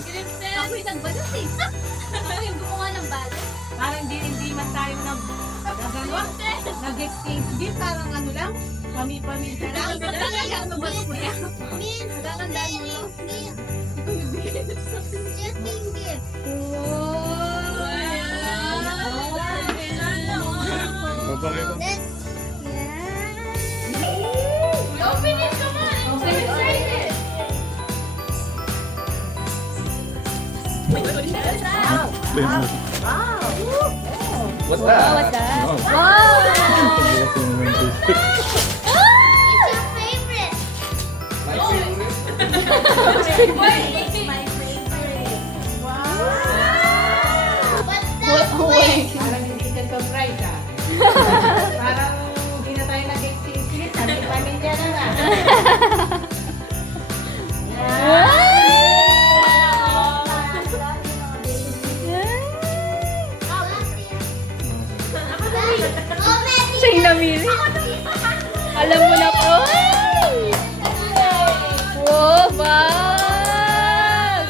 Ako yung nagbalot eh. Ako yung gumawa ng balot. Parang hindi man tayo nag-exchange gift. Parang ano lang, pami-paminta lang. Tatandaan mo ba siya? Tatandaan mo. Getting gift. Let's. Open it, come on! Open it, excited! What's that? What's that? Oh. Wow! It's your favorite. My favorite. My favorite. What's that? Parang hindi ka surprise ah. Parang hindi na tayo nag-exchange gift. Pami-pamilya na lang. Siya yung namili. Alam mo na po. Wow, bag!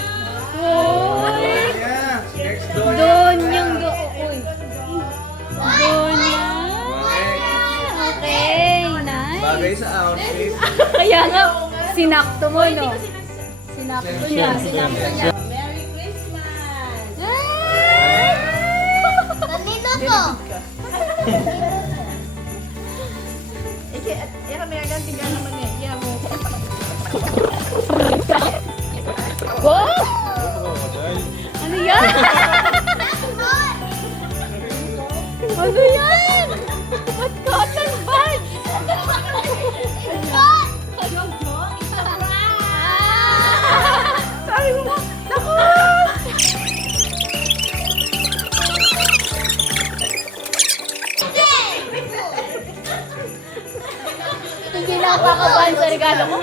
Wow! Yeah. Next door. Doon yung doon. Doon yan. Okay, nice. Bagay sa outfit. Kaya nga, sinakto mo, no? Sinakto niya, sinakto niya. Merry Christmas! Nandito ko. May ganti ka naman eh. Kaya mo. Wow! Ano yan? Ano yan? What cotton bud? Sabi mo ba? Naku! Hindi na ako kakabahan sa regalo ko.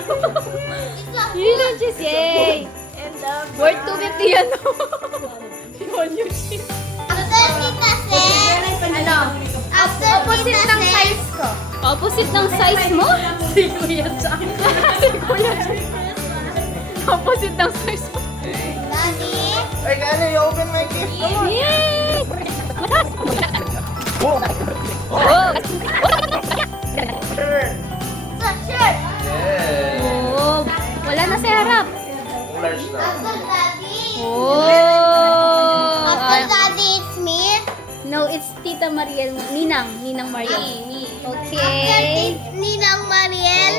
Yun ang cheese, yay! Worth 250 yan, no? Yun yung cheese. After Tita Sen. Ano? After Tita Sen. Opposite ng size mo? Si Kuya Jack. Si Kuya Jack. Opposite ng size mo. Daddy. Ay, Gana, you open my gift. Yay! Mataas! Oh. Oh! Sa shirt. Yeah. Oh! Wala na sa harap. Large na. After Daddy. Oh! After Daddy, it's me. No, it's Tita Mariel. Ninang Mariel. After Okay. Ninang Mariel.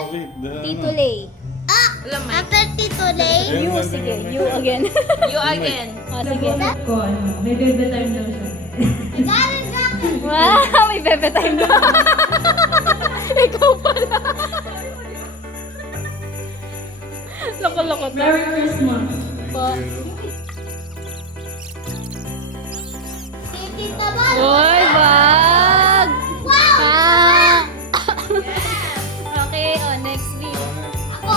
Tito Lay. Ah, after Tito Lay. You, sige. You again. You again. Oh, sige. Ko, ano, may baby time daw siya. Galing natin. Wow! May bebe time na. Ikaw pala. Loko-loko to. Merry Christmas! Po. Si Tita Mal. Uy, bag! Wow! Ah! Okay, oh, next week. Ako.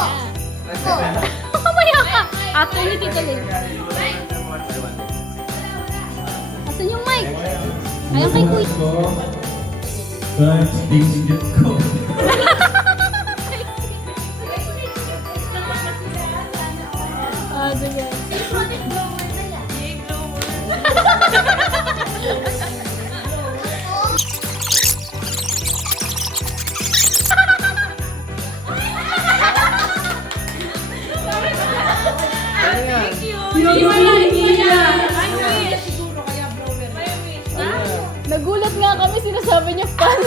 Mamaya ka! After ni Tito Lin. Asan yung mic? Ayun kay Kuya. Times things get cold. Ah, sige. Nagulat nga kami, sinasabi niya fan.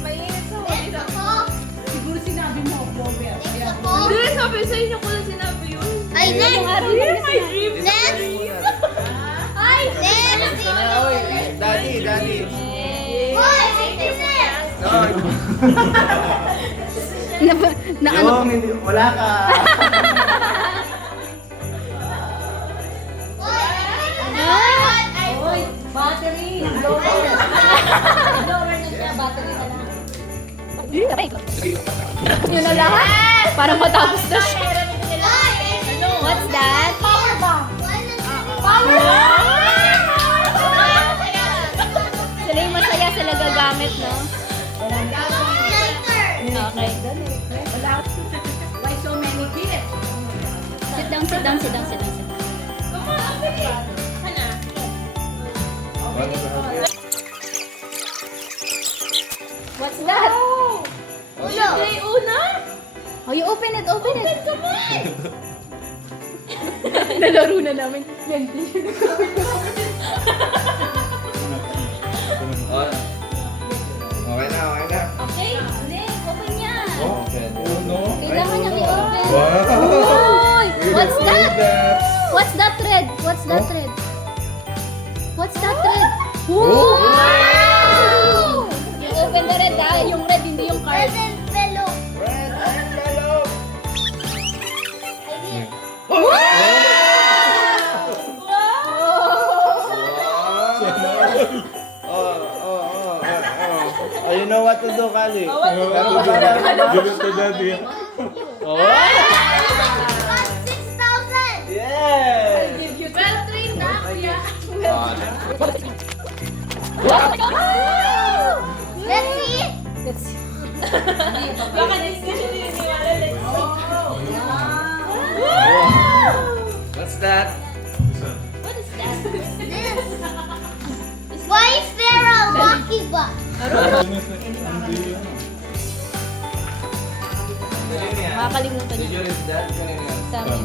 Next ako. Siguro sinabi mo, Clover. Next ako. Hindi, sabi sa inyo ko lang sinabi yun. Ay, Yung next. araw na sinabi. Next. Ay, next. Sana, oy. Daddy, daddy. Hoy, si Tita. No. Na ano? Yung, hindi, wala ka. Hoy, Battery! Blower na siya, battery na lang. Yun na lahat? Parang matapos na siya. What's that? Power bomb. Sila yung masaya, sila gagamit, no? Lighter. Okay. Why so many gifts? Sit down, sit down, sit down, sit down, sit down. namin, yan tissue. Oh. Okay na, okay na. Okay, hindi, open niya. Okay. Kailangan niya i-open. Wow! Uy! What's that? that? What's that thread? What's that thread? What's that thread? Oh! Wow! Yung open the red ha, yung red, hindi yung card. Red envelope. Red envelope! I did. Oh, you know what to do, Kali. Give it to daddy. Oh! Got 6,000. Yes! Well trained na, kuya. Let's see. Let's see. Baka next na siya naniniwala. Let's see. What's that? What is that? This. Why is there a lucky box? Makakalimutan Did niya. you read that? Sa amin.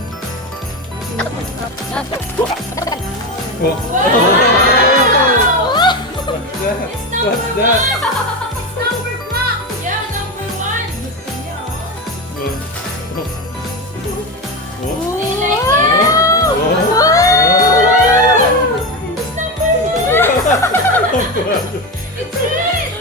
What's that? It's number clock. Yeah, number 1. It's red.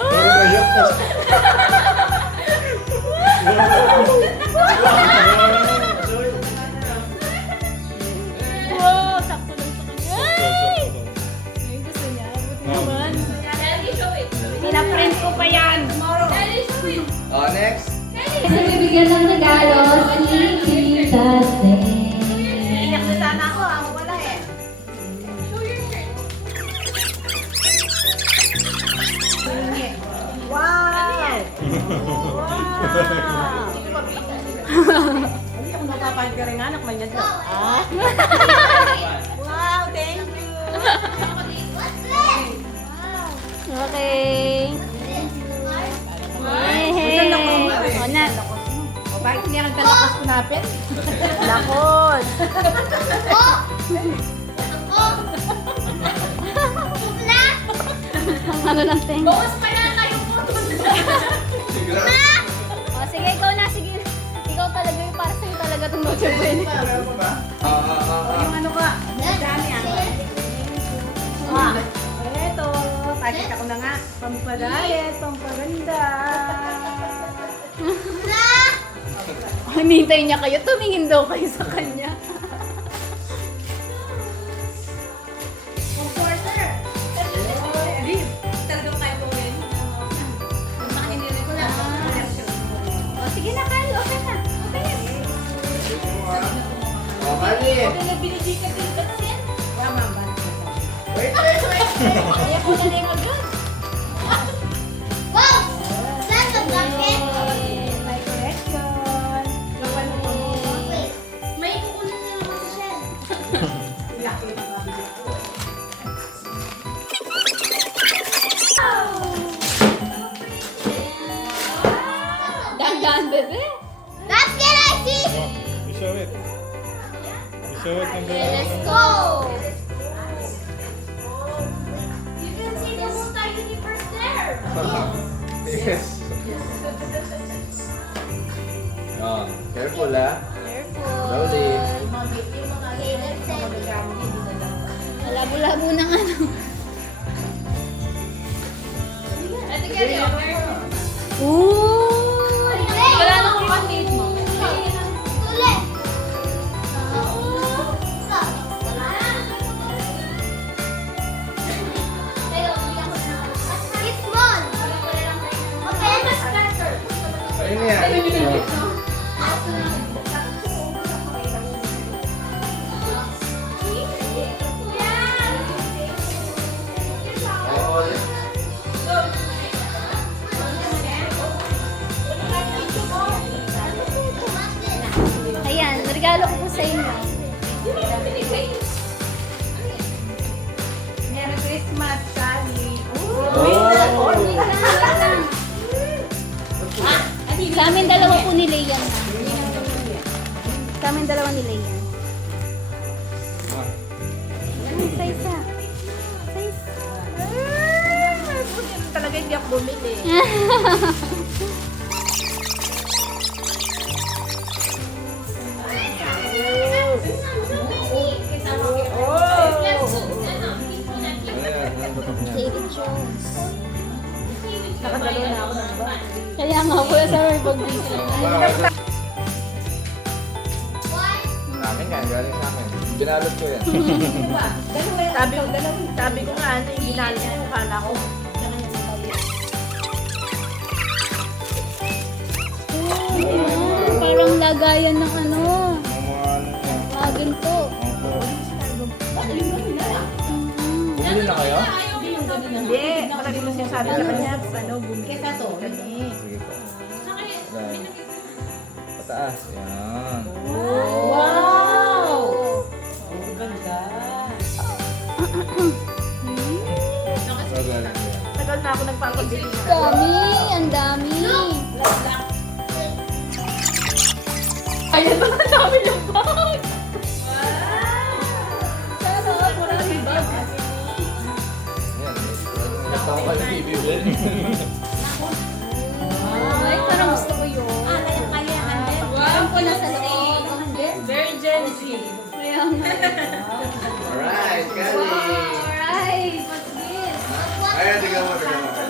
Wow, sakto lang sa kanya. Ay! Ay, gusto niya. Buti naman. Daddy, show it. Pinaprint ko pa yan. Daddy, show it. Oh, next. Kasi bibigyan ng regalo si Tita Iyak na sana ako, ako wala eh. Show your shirt. Wow! Hindi ako napapahal ka rin anak, man yan. Wow, thank you! What's this? Okay. Hey, Saan ako? O na. O bakit hindi ang talakos ko napin? Lakos! Oh. Oh. Supla. Ang ano ng tenga. Bukas pa lang kayo po. O, sige, ikaw na. Sige. Ikaw talaga yung para sa'yo talaga itong Noche Buena. Yung ano ka? Dami ah. Ah, eto. Pakita ko na nga. Pampadayet, pampaganda. Supla. Hinihintay niya kayo. Tumingin daw kayo sa kanya. Comforter. Talagang kaya ko rin. Makinili ko lang. O, sige na, Kyle. Okay na. Okay na. Oh, Kali. Binibili ka din kasi. Tama ba? Wait, wait, wait. Kaya ko na lang agad. Wow. That's a blanket. My collection. Gawan mo. Wait. May kukunin niyo naman si Shen. Laki. Dahan-dahan, bebe. Basket, I see. You show it. You show it and Let's then go. You can see the multi-universe there. Yes. Oh, careful ah. Careful. Slowly. Okay, let's say. Malabo-labo ng ano. Ate Kelly, okay. Ooh! Wala na akong pakit mo. Tuloy. Stop. It's small. Okay, mas better. Ayun na yan. Oh, Ayan, regalo ko po sa inyo. Merry Christmas, Sally. Sa amin dalawa po ni Leian. Sa amin dalawa ni Leian. bumili. David Jones. Nakadalo na ako ng bag. Kaya nga po sa may pag-visit. Amin nga, galing sa amin. Binalot ko yan. Sabi ko nga, ano, yung ginalo ko, kala ko. Parang lagayan ng ano. Mga ano yan. Mga ganito. Bumili na kayo? Hindi, marami mo siya sabi sa kanya, ano, bumili to kami. Sige po. Dahil. Pataas. Yan. Wow! Ang ganda. So, galing yan. Tagal na ako nagpapabili. Dami, ang dami. Ayan ba, ang dami yung bag. Sarap, maraming bag. Yan. Nagta ko pala bibili. Ay, parang gusto ko yun. Alam ko nasa loob. Virgin Z. Kaya nga. Alright, galing. Alright, what's this? Ayan, tignan mo, tignan mo. Sa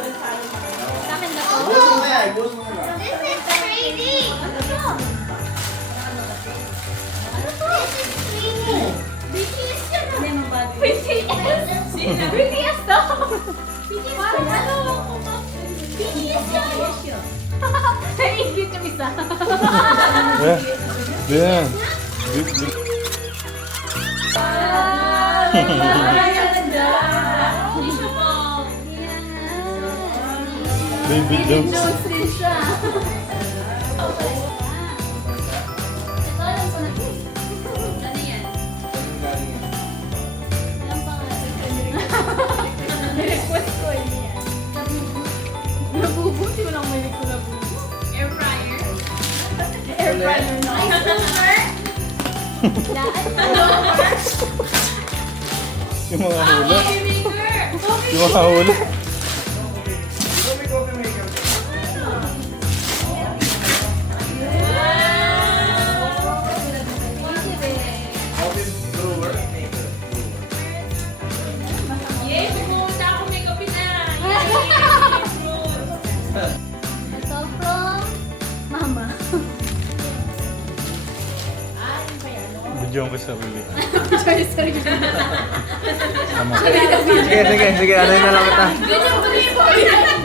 akin na to. Buhos mo na yan, buhos mo na. This is crazy. This is crazy. BTS! BTS to! Naiingit yung isa. Yeah. Yeah. Big, big. Baby jokes. Jones din siya. Galing yan. Request ko yun yan. Nabubuti mo lang may ko nabubuti. Air fryer? Air fryer na. Yung mga hula. Yung mga hula. Coffee maker. Coffee brewer. Maker. Ito from Mama. Bidyo ko sa sarili. Sorry, sorry. Tama. Sige, ano na lang kita. Ganyan ba rin po yan?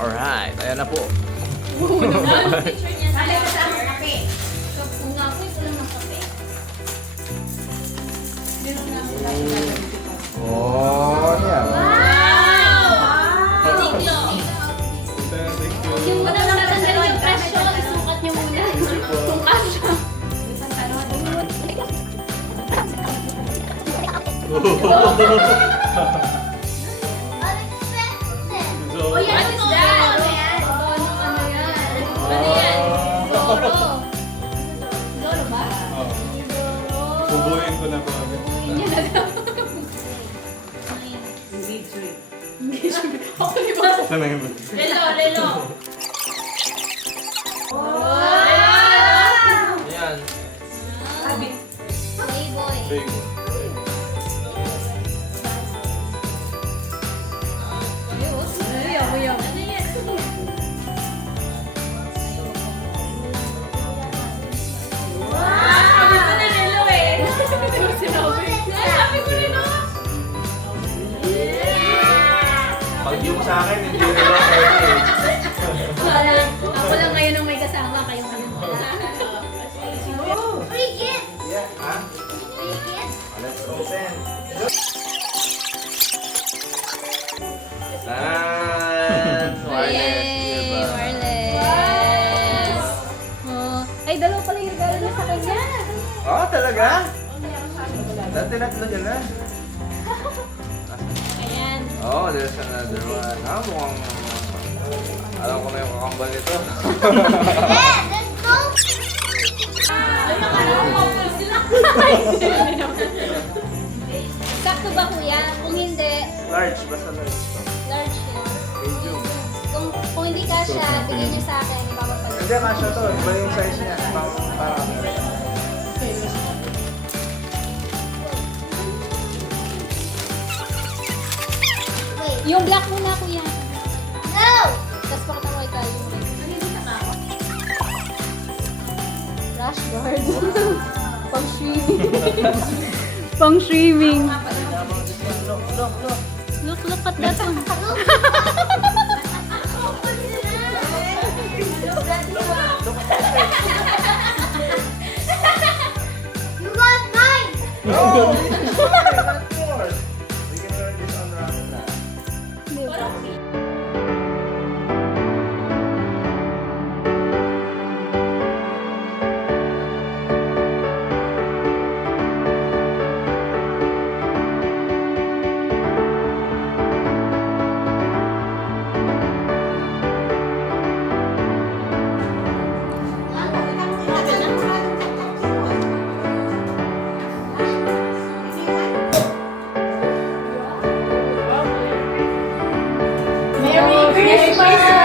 Alright, ayan na po. Kung nga po, ito lang ng kape. Oh, yan. Yung muna natanggal yung presyo, isukat niyo muna. Kung kasha. Unexpected. So, What is that? Ano yan? Ano yan? Zoro. Zoro ba? oh, Zoro. bubuin ko na po agad. Yan na daw. Okay ba? Sana yun. Relo. Ayan. Playboy. Big. Ano yan? Sabi ko na relo eh. Sabi ko rin ako. Pag yung sa akin, hindi rin ako pwede. Ako lang ngayon ang may kasama kayo. Free gift. Yeah, ha? Free gift. Let's open. Tan! Yay! Wireless! Oh. Ay, dalawa pala yung regalo niya sa kanya. Oh, talaga? Dati natlo niya na. Ayan. Oh, there's another one. Ah, mukhang... Alam ko na yung kakambal nito. Yeah, let's go. Sakto ba kuya? Kung hindi, Large, basta large to. Large yun. Medium. Kung hindi kasha, bigay niyo sa akin. Ipapapalit. Hindi, kasha to. Iba yung size niya. Parang Wait. Yung black muna, kuya. No! Tapos pakita mo ito. Yung red. Rash guard. Pang swimming. Pang swimming. Look at that one. You got mine! no! Not yours! We can learn this on Ramadan. Merry Christmas!